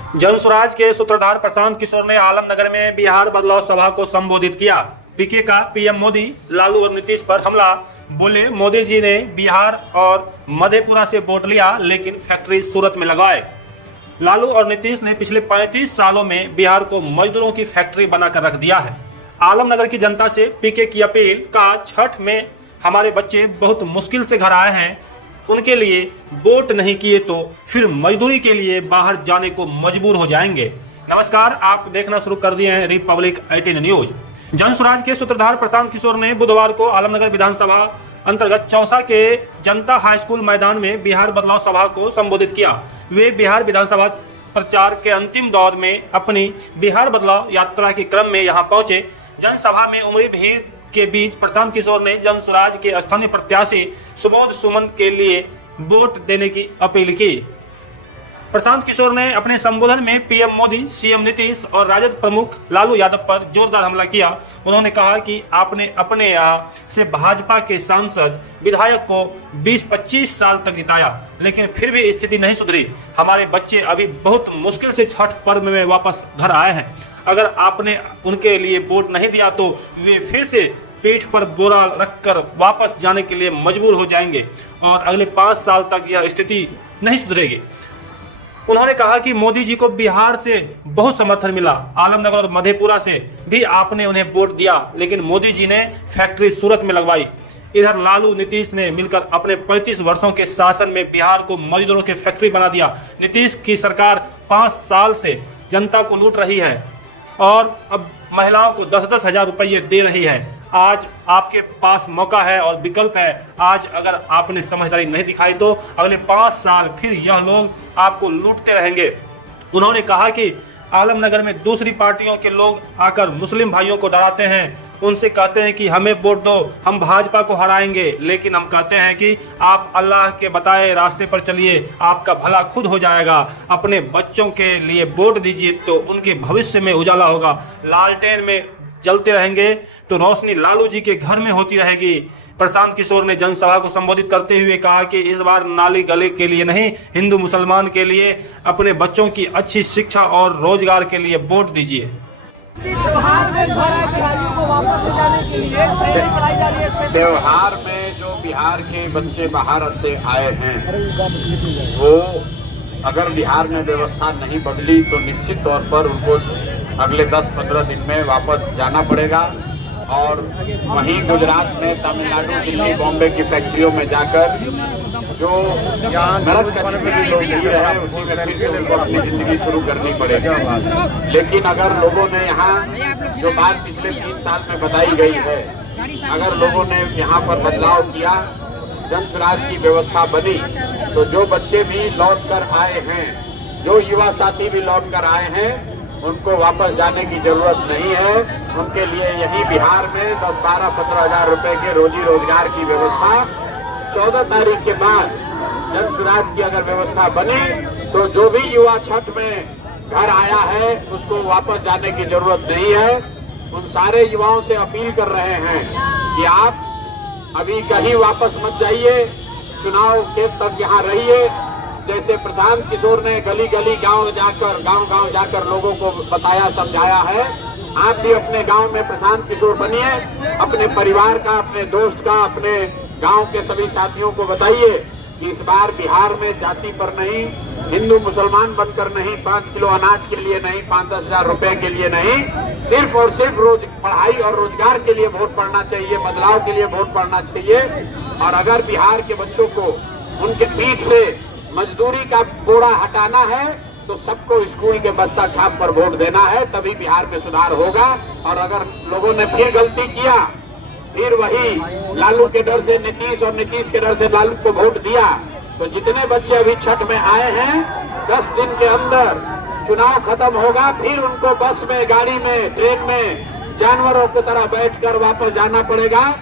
जनसुराज के सूत्रधार प्रशांत किशोर ने आलमनगर में बिहार बदलाव सभा को संबोधित किया। पीके का पीएम मोदी, लालू और नीतीश पर हमला। बोले, मोदी जी ने बिहार और मधेपुरा से वोट लिया लेकिन फैक्ट्री सूरत में लगाए। लालू और नीतीश ने पिछले 35 सालों में बिहार को मजदूरों की फैक्ट्री बनाकर रख दिया है। आलमनगर की जनता से पीके की अपील का, छठ में हमारे बच्चे बहुत मुश्किल से घर आए हैं, उनके लिए वोट नहीं किए तो फिर मजदूरी के लिए बाहर जाने को मजबूर हो जाएंगे। नमस्कार, आप देखना शुरू कर दिए हैं रिपब्लिक 18 न्यूज। जनसुराज के सूत्रधार प्रशांत किशोर ने बुधवार को आलमनगर विधानसभा अंतर्गत चौसा के जनता हाई स्कूल मैदान में बिहार बदलाव सभा को संबोधित किया। वे बिहार विधानसभा प्रचार के अंतिम दौर में अपनी बिहार बदलाव यात्रा के क्रम में यहां पहुंचे। जनसभा में उमड़ी भीड़ के बीच प्रशांत किशोर ने जनसुराज के स्थानीय प्रत्याशी सुबोध सुमन के लिए वोट देने की अपील की। प्रशांत किशोर ने अपने संबोधन में पीएम मोदी, सीएम नीतीश और राजद प्रमुख लालू यादव पर जोरदार हमला किया। उन्होंने कहा कि आपने अपने यहाँ से भाजपा के सांसद, विधायक को 20-25 साल तक जिताया, लेकिन फिर भी स्थिति नहीं सुधरी। हमारे बच्चे अभी बहुत मुश्किल से छठ पर्व में वापस घर आए हैं। अगर आपने उनके लिए वोट नहीं दिया तो वे फिर से पीठ पर बोरा रखकर वापस जाने के लिए मजबूर हो जाएंगे और अगले 5 साल तक यह स्थिति नहीं सुधरेगी। उन्होंने कहा कि मोदी जी को बिहार से बहुत समर्थन मिला, आलमनगर और मधेपुरा से भी आपने उन्हें वोट दिया, लेकिन मोदी जी ने फैक्ट्री सूरत में लगवाई। इधर लालू नीतीश ने मिलकर अपने 35 वर्षों के शासन में बिहार को मजदूरों की फैक्ट्री बना दिया। नीतीश की सरकार 5 साल से जनता को लूट रही है और अब महिलाओं को 10-10 हजार रुपये दे रही है। आज आपके पास मौका है और विकल्प है। आज अगर आपने समझदारी नहीं दिखाई तो अगले 5 साल फिर यह लोग आपको लूटते रहेंगे। उन्होंने कहा कि आलमनगर में दूसरी पार्टियों के लोग आकर मुस्लिम भाइयों को डराते हैं, उनसे कहते हैं कि हमें वोट दो, हम भाजपा को हराएंगे, लेकिन हम कहते हैं कि आप अल्लाह के बताए रास्ते पर चलिए, आपका भला खुद हो जाएगा। अपने बच्चों के लिए वोट दीजिए तो उनके भविष्य में उजाला होगा। लालटेन में जलते रहेंगे तो रोशनी लालू जी के घर में होती रहेगी। प्रशांत किशोर ने जनसभा को संबोधित करते हुए कहा कि इस बार नाली गली के लिए नहीं, हिंदू मुसलमान के लिए, अपने बच्चों की अच्छी शिक्षा और रोजगार के लिए वोट दीजिए। त्योहार में जो बिहार के बच्चे बाहर से आए हैं, वो अगर बिहार में व्यवस्था नहीं बदली तो निश्चित तौर पर उनको अगले 10-15 दिन में वापस जाना पड़ेगा और वहीं गुजरात में, तमिलनाडु, दिल्ली, बॉम्बे की फैक्ट्रियों में जाकर जो गलत करने लोग नहीं रहे उसी में फिर उनको अपनी जिंदगी शुरू करनी पड़ेगी। लेकिन अगर लोगों ने यहाँ जो बात पिछले 3 साल में बताई गई है, अगर लोगों ने यहाँ पर बदलाव किया, जनसुराज की व्यवस्था बनी, तो जो बच्चे भी लौट कर आए हैं, जो युवा साथी भी लौट कर आए हैं, उनको वापस जाने की जरूरत नहीं है। उनके लिए यही बिहार में 10-12-15 हजार रुपए के रोजी रोजगार की व्यवस्था 14 तारीख के बाद जनसुराज की अगर व्यवस्था बनी तो जो भी युवा छठ में घर आया है उसको वापस जाने की जरूरत नहीं है। उन सारे युवाओं से अपील कर रहे हैं कि आप अभी कहीं वापस मत जाइए, चुनाव के तक यहाँ रहिए। जैसे प्रशांत किशोर ने गली गली गांव जाकर लोगों को बताया, समझाया है, आप भी अपने गांव में प्रशांत किशोर बनिए। अपने परिवार का, अपने दोस्त का, अपने गांव के सभी साथियों को बताइए कि इस बार बिहार में जाति पर नहीं, हिंदू मुसलमान बनकर नहीं, 5 किलो अनाज के लिए नहीं, 5-10 हजार रुपए के लिए नहीं, सिर्फ और सिर्फ पढ़ाई और रोजगार के लिए वोट पड़ना चाहिए, बदलाव के लिए वोट पड़ना चाहिए। और अगर बिहार के बच्चों को उनके पीठ से मजदूरी का बोरा हटाना है तो सबको स्कूल के बस्ता छाप पर वोट देना है, तभी बिहार में सुधार होगा। और अगर लोगों ने फिर गलती किया, फिर वही लालू के डर से नीतीश और नीतीश के डर से लालू को वोट दिया, तो जितने बच्चे अभी छठ में आए हैं, 10 दिन के अंदर चुनाव खत्म होगा, फिर उनको बस में, गाड़ी में, ट्रेन में जानवरों की तरह बैठकर वापस जाना पड़ेगा।